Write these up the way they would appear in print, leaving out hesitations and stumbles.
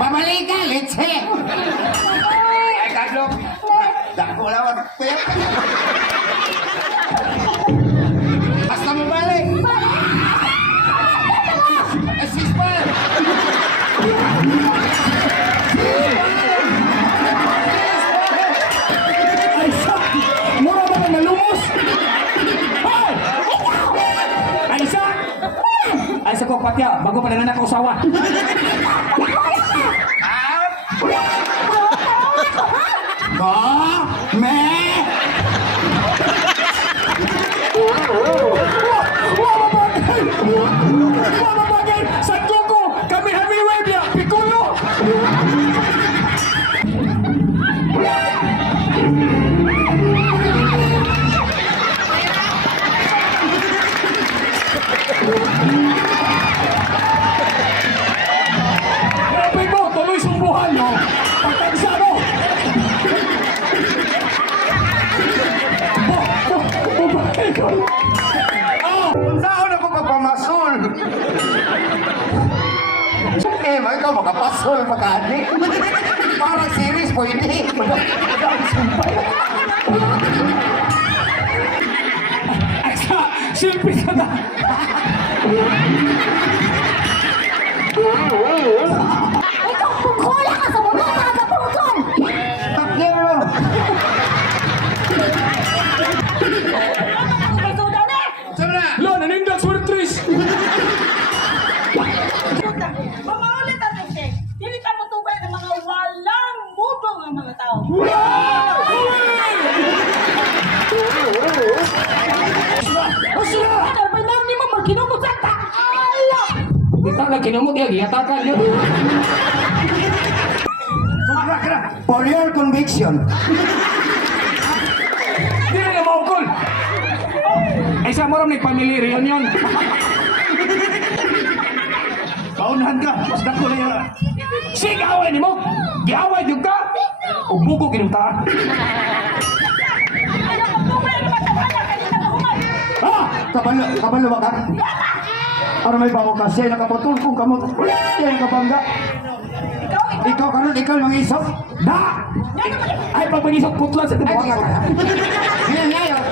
Pabalik ka, leche! Ay, kadlok! Dako lawat, kuya! Basta mo balik! Assist pa! Ay, sak! Mura ba na nalumos? Hoy! Ay, sak! Ay, sa kong patya, bago pa na ako usawa. Ba? Me? Wala bagay! Sa Joko! Kami hamiway niya! Pikulo! Grabe mo! Tuloy sumbuhan mo! Pagtansa mo! Babae ko! Saan ako magpamasol? Eh, may ikaw makapasol, makani. Parang series, pwede. Ay, silpi ka na! Ikaw, pungkula ka sa mga mga pungkol! Takyan mo. Ay, sudaw na! Sama! Lo, nanindang surtris! Mamaulit ang ito. Hindi ka matubay ng mga walang budong ng mga tao. Asya! Ano ba nang di mo magkinumot sa ta? Ala! Kita lang kinamot ya, gihatakan yun. For your conviction. Di rin na maukol. Ay, sa moram ni family reunion. Paunahan ka, mas dako na yun. Sige, away ni mo. Giaway yung ka. O buko kinunta. Ayaw magtubay ng mga tawanan kanina ka human. Ha? Kabalo ba ka? Para may bago ka siya, nakapatol kong kamot. Siya nakabangga. Ikaw karon, ikaw lang isok. Da! Ay, pagpagisok putlan sa tibukan ka. Ngayon, ngayon.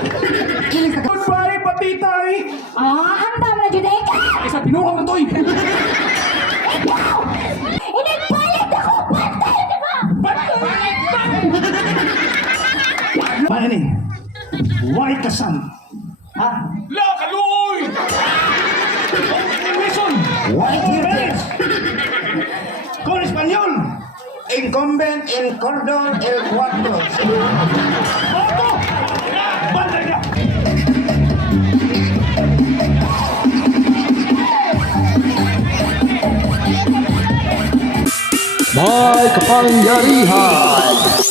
Ilis ka. Goodbye, Batitay! Ah, handa mo na dyan eh ka! Ay, sa pinuhang na to'y. Ikaw! Inagpalit ako! Patay na ba? Ano ni? White kasam. Ha? La, kaluoy! Listen! White heritage. Con Espanyol! Incumbent in Cordon el Cuarto. Bato! Banda niya! May kapangyarihan.